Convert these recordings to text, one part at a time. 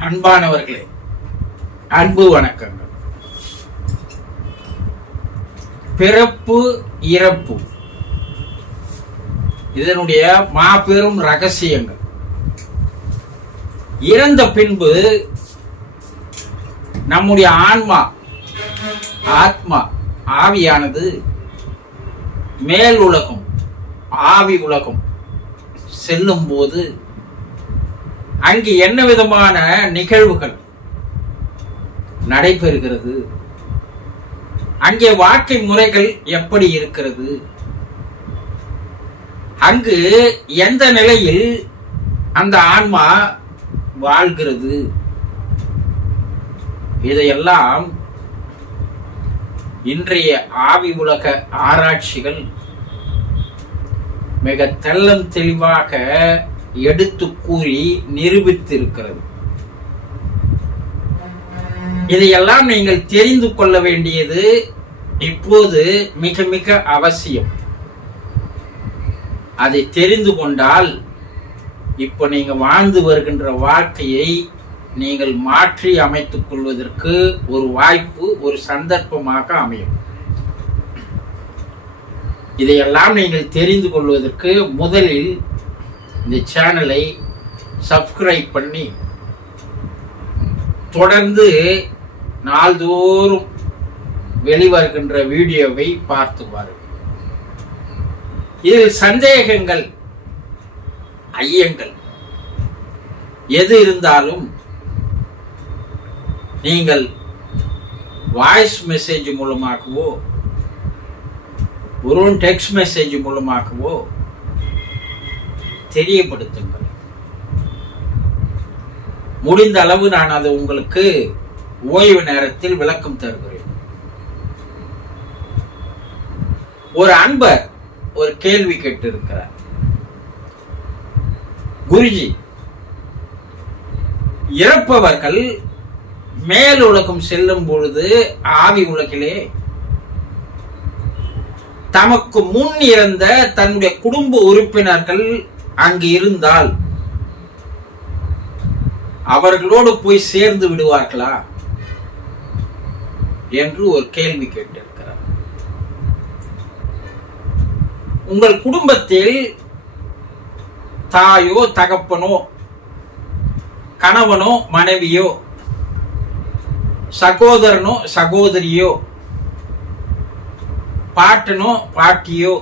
அன்பானவர்களே அன்பு வணக்கங்கள். பிறப்பு இறப்பு. இதனுடைய மாபெரும் ரகசியங்கள். இறந்த பின்பு நம்முடைய ஆன்மா ஆத்மா ஆவியானது மேல் உலகம் ஆவி உலகம் செல்லும் போது அங்கு என்ன விதமான நிகழ்வுகள் நடைபெறுகிறது? அங்கே வாழ்க்கை முறைகள் எப்படி இருக்கிறது? அங்கு எந்த நிலையில் அந்த ஆன்மா வாழ்கிறது? இதையெல்லாம் இன்றைய ஆவி உலக ஆராய்ச்சிகள் மிக தெல்லம் தெளிவாக எடுத்து கூறி நிரூபித்திருக்கிறது. இதையெல்லாம் நீங்கள் தெரிந்து கொள்ள வேண்டியது இப்போது மிக மிக அவசியம். அதை தெரிந்து கொண்டால் இப்போ நீங்க வாழ்ந்து வருகின்ற வாழ்க்கையை நீங்கள் மாற்றி அமைத்துக் கொள்வதற்கு ஒரு வாய்ப்பு ஒரு சந்தர்ப்பமாக அமையும். இதையெல்லாம் நீங்கள் தெரிந்து கொள்வதற்கு முதலில் இந்த சேனலை சப்ஸ்கிரைப் பண்ணி தொடர்ந்து நாள்தோறும் வெளிவருகின்ற வீடியோவை பார்த்து பாருங்கள் இதில் சந்தேகங்கள் ஐயங்கள் எது இருந்தாலும் நீங்கள் வாய்ஸ் மெசேஜ் மூலமாகவோ ஒரு டெக்ஸ்ட் மெசேஜ் மூலமாகவோ தெரியப்படுத்துங்கள். முடிந்த அளவு நான் அதை உங்களுக்கு ஓய்வு நேரத்தில் விளக்கம் தருகிறேன். ஒரு அன்பர் ஒரு கேள்வி கேட்டு இருக்கிறார் குருஜி இறப்பவர்கள் மேல் உலகம் செல்லும் பொழுது ஆவி உலகிலே தமக்கு முன் இறந்த தன்னுடைய குடும்ப உறுப்பினர்கள் அங்கு இருந்தால் அவர்களோடு போய் சேர்ந்து விடுவார்களா என்று ஒரு கேள்வி கேட்டிருக்கிறார். உங்கள் குடும்பத்தில் தாயோ தகப்பனோ கணவனோ மனைவியோ சகோதரனோ சகோதரியோ பாட்டனோ பாட்டியோ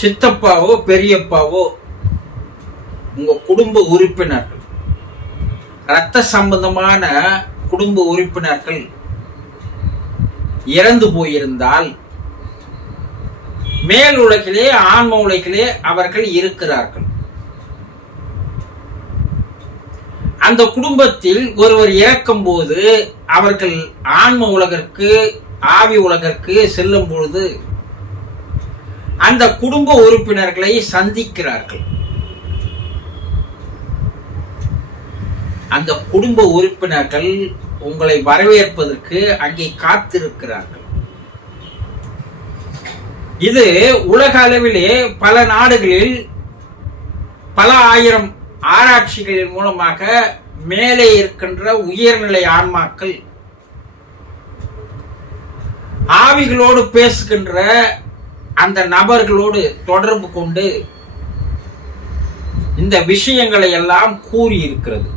சித்தப்பாவோ பெரியப்பாவோ உங்க குடும்ப உறுப்பினர்கள் இரத்த சம்பந்தமான குடும்ப உறுப்பினர்கள் இறந்து போயிருந்தால் மேல் உலகிலே ஆன்ம உலகிலே அவர்கள் இருக்கிறார்கள். அந்த குடும்பத்தில் ஒருவர் இறக்கும் போது அவர்கள் ஆன்ம உலகிற்கு ஆவி உலகிற்கு செல்லும் பொழுது அந்த குடும்ப உறுப்பினர்களை சந்திக்கிறார்கள். அந்த குடும்ப உறுப்பினர்கள் உங்களை வரவேற்பதற்கு அங்கே காத்திருக்கிறார்கள். இது உலக அளவிலே பல நாடுகளில் பல ஆயிரம் ஆராய்ச்சிகளின் மூலமாக மேலே இருக்கின்ற உயர்நிலை ஆன்மாக்கள் ஆவிகளோடு பேசுகின்ற அந்த நபர்களோடு தொடர்பு கொண்டு இந்த விஷயங்களை எல்லாம் கூறியிருக்கிறது.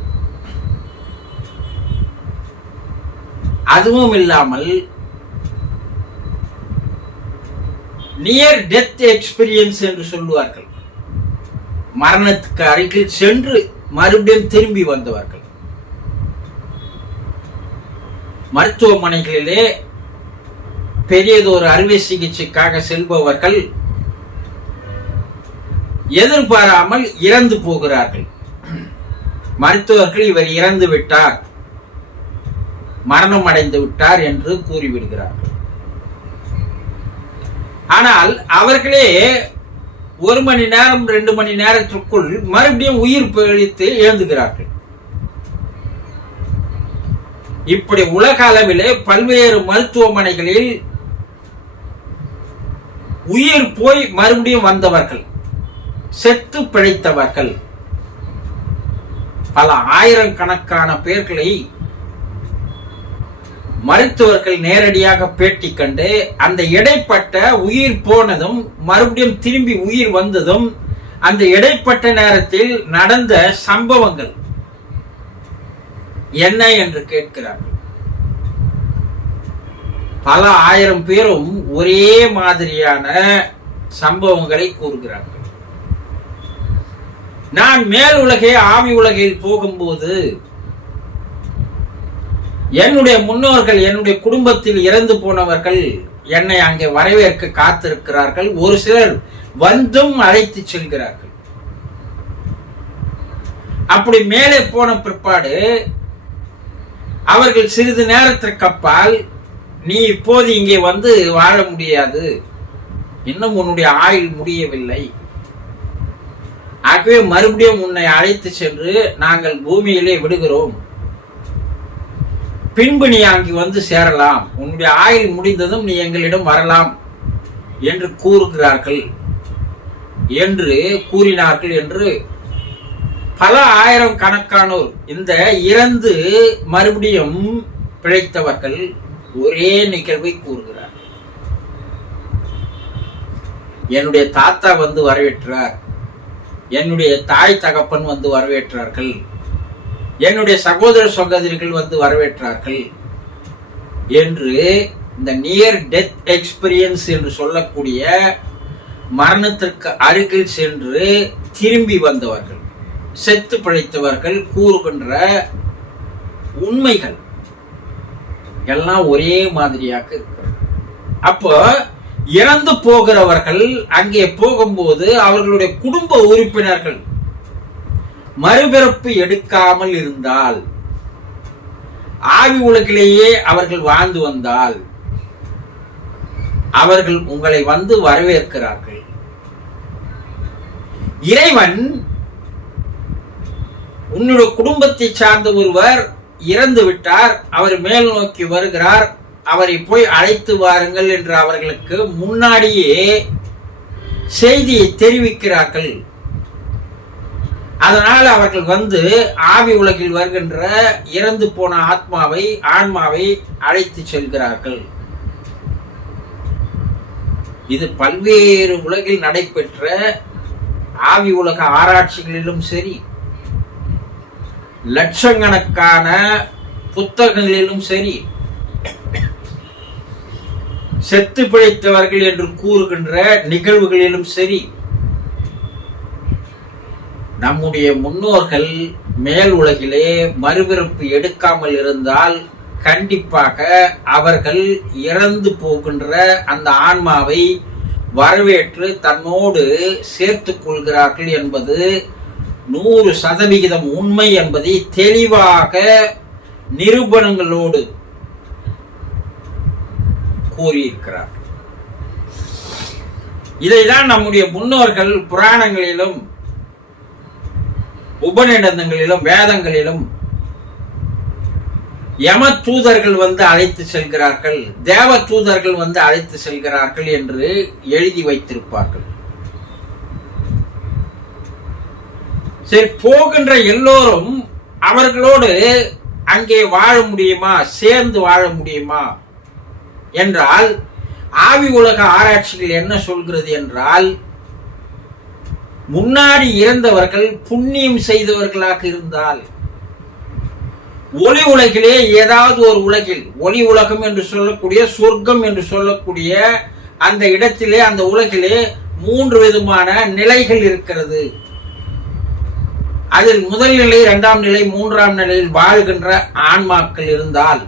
அதுவும் இல்லாமல் நியர் டெத் எக்ஸ்பீரியன்ஸ் என்று சொல்லுவார்கள். மரணத்துக்கு அருகில் சென்று மறுபடியும் திரும்பி வந்தவர்கள். மருத்துவமனைகளிலே பெரியதொரு அறுவை சிகிச்சைக்காக செல்பவர்கள் எதிர்பாராமல் இறந்து போகிறார்கள். மருத்துவர்கள் இவர் இறந்து விட்டார். மரணம் அடைந்து விட்டார் என்று கூறிவிடுகிறார்கள். ஆனால் அவர்களே ஒரு மணி நேரம் ரெண்டு மணி நேரத்திற்குள் மறுபடியும் உயிர் பிழைத்து எழுந்துகிறார்கள். இப்படி உலக அளவிலே பல்வேறு மருத்துவமனைகளில் உயிர் போய் மறுபடியும் வந்தவர்கள் செத்து பிழைத்தவர்கள். பல ஆயிரக்கணக்கான பேர்களை மருத்துவர்கள் நேரடியாக பேட்டி கண்டு அந்த இடைப்பட்ட உயிர் போனதும் மறுபடியும் திரும்பி உயிர் வந்ததும் அந்த இடைப்பட்ட நேரத்தில் நடந்த சம்பவங்கள் என்ன என்று கேட்கிறார்கள். பல ஆயிரம் பேரும் ஒரே மாதிரியான சம்பவங்களை கூறுகிறார்கள். நான் மேல் உலகே ஆவி உலகில் போகும்போது என்னுடைய முன்னோர்கள் என்னுடைய குடும்பத்தில் இறந்து போனவர்கள் என்னை அங்கே வரவேற்க காத்திருக்கிறார்கள். ஒரு சிலர் வந்தும் அழைத்து செல்கிறார்கள். அப்படி மேலே போன பிற்பாடு அவர்கள் சிறிது நேரத்திற்கு அப்பால் நீ இப்போது இங்கே வந்து வாழ முடியாது. இன்னும் உன்னுடைய ஆயுள் முடியவில்லை. ஆகவே மறுபடியும் உன்னை அழைத்து சென்று நாங்கள் பூமியிலே விடுகிறோம். பின்பு நீ அங்கு வந்து சேரலாம். உன்னுடைய ஆயுள் முடிந்ததும் நீ எங்களிடம் வரலாம் என்று கூறுகிறார்கள் என்று கூறினார்கள் என்று பல ஆயிரம் கணக்கானோர் இந்த இறந்து மறுபடியும் பிழைத்தவர்கள் ஒரே நிகழ்வை கூறுகிறார். என்னுடைய தாத்தா வந்து வரவேற்றார். என்னுடைய தாய் தகப்பன் வந்து வரவேற்றார்கள். என்னுடைய சகோதர சகோதரிகள் வந்து வரவேற்றார்கள் என்று இந்த நியர் டெத் எக்ஸ்பீரியன்ஸ் என்று சொல்லக்கூடிய மரணத்திற்கு அருகில் சென்று திரும்பி வந்தவர்கள் செத்து பிழைத்தவர்கள் கூறுகின்ற உண்மைகள். எல்லாம் ஒரே மாதிரியாக இருக்கிறது. அப்போ இறந்து போகிறவர்கள் அங்கே போகும்போது அவர்களுடைய குடும்ப உறுப்பினர்கள் மறுபிறப்பு எடுக்காமல் இருந்தால் ஆவி உலகிலேயே அவர்கள் வாழ்ந்து வந்தால் அவர்கள் உங்களை வந்து வரவேற்கிறார்கள். இறைவன் உன்னுடைய குடும்பத்தை சார்ந்த ஒருவர் இறந்து விட்டார். அவர் மேல் நோக்கி வருகிறார். அவரை போய் அழைத்து வாருங்கள் என்று அவர்களுக்கு முன்னாடியே செய்தியை தெரிவிக்கிறார்கள். அதனால் அவர்கள் வந்து ஆவி உலகில் வருகின்ற இறந்து போன ஆத்மாவை ஆன்மாவை அழைத்து செல்கிறார்கள். இது பல்வேறு உலகில் நடைபெற்ற ஆவி உலக ஆராய்ச்சிகளிலும் சரி லட்சக்கணக்கான புத்தகங்களிலும் சரி செத்து பிழைத்தவர்கள் என்று கூறுகின்ற நிகழ்வுகளிலும் சரி நம்முடைய முன்னோர்கள் மேல் உலகிலே மறுபிறப்பு எடுக்காமல் இருந்தால் கண்டிப்பாக அவர்கள் இறந்து போகின்ற அந்த ஆன்மாவை வரவேற்று தன்னோடு சேர்த்துக் கொள்கிறார்கள் என்பது நூறு சதவிகிதம் உண்மை என்பதை தெளிவாக நிரூபணங்களோடு கூறியிருக்கிறார். இதைதான் நம்முடைய முன்னோர்கள் புராணங்களிலும் உபநிடந்தங்களிலும் வேதங்களிலும் யம தூதர்கள் வந்து அழைத்து செல்கிறார்கள் தேவ தூதர்கள் வந்து அழைத்து செல்கிறார்கள் என்று எழுதி வைத்திருப்பார்கள். சரி போகின்ற எல்லோரும் அவர்களோடு அங்கே வாழ முடியுமா? சேர்ந்து வாழ முடியுமா? என்றால் ஆவி உலக ஆராய்ச்சிகள் என்ன சொல்கிறது என்றால் முன்னாடி இறந்தவர்கள் புண்ணியம் செய்தவர்களாக இருந்தால் ஒளி உலகிலே ஏதாவது ஒரு உலகில் ஒளி உலகம் என்று சொல்லக்கூடிய சொர்க்கம் என்று சொல்லக்கூடிய அந்த இடத்திலே அந்த உலகிலே மூன்று விதமான நிலைகள் இருக்கிறது. அதில் முதல் நிலை இரண்டாம் நிலை மூன்றாம் நிலையில் வாழ்கின்ற ஆன்மாக்கள் இருந்தால்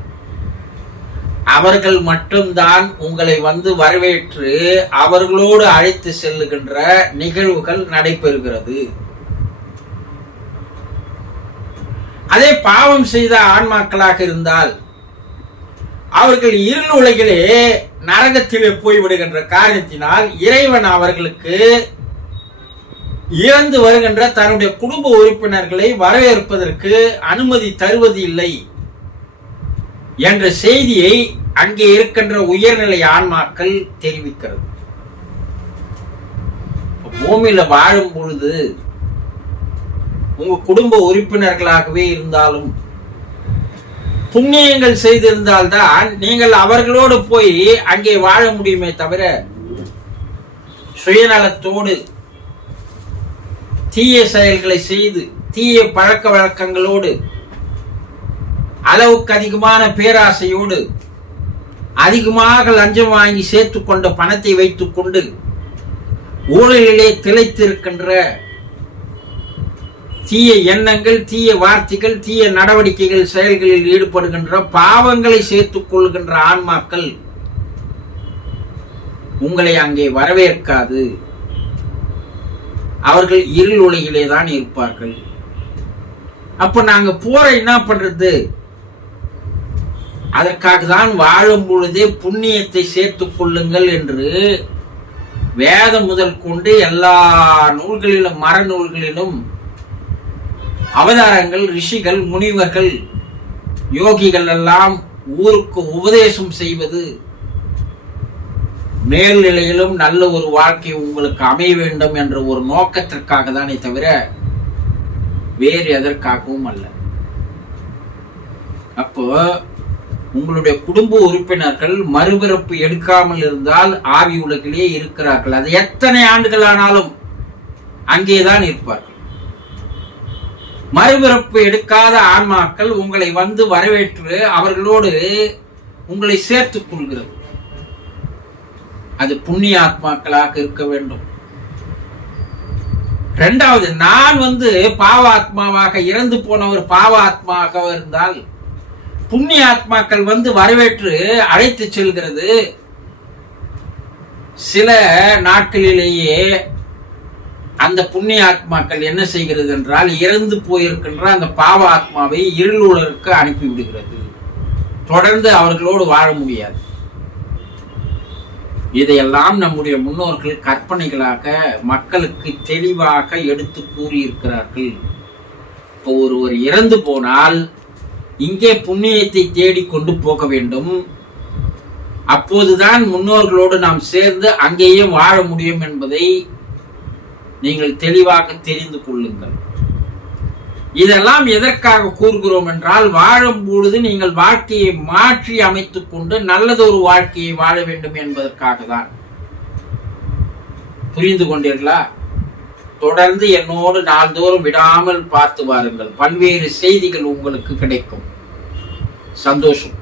அவர்கள் மட்டும்தான் உங்களை வந்து வரவேற்று அவர்களோடு அழைத்து செல்லுகின்ற நிகழ்வுகள் நடைபெறுகிறது. அதே பாவம் செய்த ஆன்மாக்களாக இருந்தால் அவர்கள் இருள் உலகிலே நரகத்திலே போய்விடுகின்ற காரணத்தினால் இறைவன் அவர்களுக்கு இறந்து வருகின்ற தன்னுடைய குடும்ப உறுப்பினர்களை வரவேற்பதற்கு அனுமதி தருவது இல்லை என்ற செய்தியை அங்கே இருக்கின்ற உயர்நிலை ஆன்மாக்கள் தெரிவிக்கிறது. பூமியில வாழும் பொழுது உங்க குடும்ப உறுப்பினர்களாகவே இருந்தாலும் புண்ணியங்கள் செய்திருந்தால்தான் நீங்கள் அவர்களோடு போய் அங்கே வாழ முடியுமே தவிர சுயநலத்தோடு தீய செயல்களை செய்து தீய பழக்க வழக்கங்களோடு அளவுக்கு அதிகமான பேராசையோடு அதிகமாக லஞ்சம் வாங்கி சேர்த்து கொண்ட பணத்தை வைத்துக் கொண்டு ஊழலிலே திளைத்திருக்கின்ற தீய எண்ணங்கள் தீய வார்த்தைகள் தீய நடவடிக்கைகள் செயல்களில் ஈடுபடுகின்ற பாவங்களை சேர்த்துக் கொள்கின்ற ஆன்மாக்கள் உங்களை அங்கே வரவேற்காது. அவர்கள் இருள் உலகிலே தான் இருப்பார்கள். அப்ப நாங்க போற என்ன பண்றது? அதற்காக தான் வாழும் பொழுதே புண்ணியத்தை சேர்த்துக் கொள்ளுங்கள் என்று வேதம் முதல் கொண்டு எல்லா நூல்களிலும் மர நூல்களிலும் அவதாரங்கள் ரிஷிகள் முனிவர்கள் யோகிகள் எல்லாம் ஊருக்கு உபதேசம் செய்வது மேல்நிலையிலும் நல்ல ஒரு வாழ்க்கை உங்களுக்கு அமைய வேண்டும் என்ற ஒரு நோக்கத்திற்காக தானே தவிர வேறு எதற்காகவும் அல்ல. அப்போ உங்களுடைய குடும்ப உறுப்பினர்கள் மறுபிறப்பு எடுக்காமல் இருந்தால் ஆவி உலகிலேயே இருக்கிறார்கள். அது எத்தனை ஆண்டுகள் ஆனாலும் அங்கேதான் இருப்பார்கள். மறுபிறப்பு எடுக்காத ஆன்மாக்கள் உங்களை வந்து வரவேற்று அவர்களோடு உங்களை சேர்த்துக் கொள்கிறது. அது புண்ணிய ஆத்மாக்களாக இருக்க வேண்டும். ரெண்டாவது நான் வந்து பாவ ஆத்மாவாக இறந்து போனவர் பாவ ஆத்மாவாக இருந்தால் புண்ணிய ஆத்மாக்கள் வந்து வரவேற்று அழைத்து செல்கிறது. சில நாட்களிலேயே அந்த புண்ணிய ஆத்மாக்கள் என்ன செய்கிறது என்றால் இறந்து போயிருக்கின்ற அந்த பாவ ஆத்மாவை இருளுலருக்கு அனுப்பிவிடுகிறது. தொடர்ந்து அவர்களோடு வாழ முடியாது. இதையெல்லாம் நம்முடைய முன்னோர்கள் கற்பனைகளாக மக்களுக்கு தெளிவாக எடுத்து கூறியிருக்கிறார்கள். இப்போ ஒருவர் இறந்து போனால் இங்கே புண்ணியத்தை தேடி கொண்டு போக வேண்டும். அப்போதுதான் முன்னோர்களோடு நாம் சேர்ந்து அங்கேயே வாழ முடியும் என்பதை நீங்கள் தெளிவாக தெரிந்து கொள்ளுங்கள். இதெல்லாம் எதற்காக கூறுகிறோம் என்றால் வாழும் பொழுது நீங்கள் வாழ்க்கையை மாற்றி அமைத்துக் கொண்டு நல்லதொரு வாழ்க்கையை வாழ வேண்டும் என்பதற்காக தான் புரிந்து கொண்டீர்களா? தொடர்ந்து என்னோடு நாள்தோறும் விடாமல் பார்த்து வாருங்கள். பல்வேறு செய்திகள் உங்களுக்கு கிடைக்கும். சந்தோஷம்.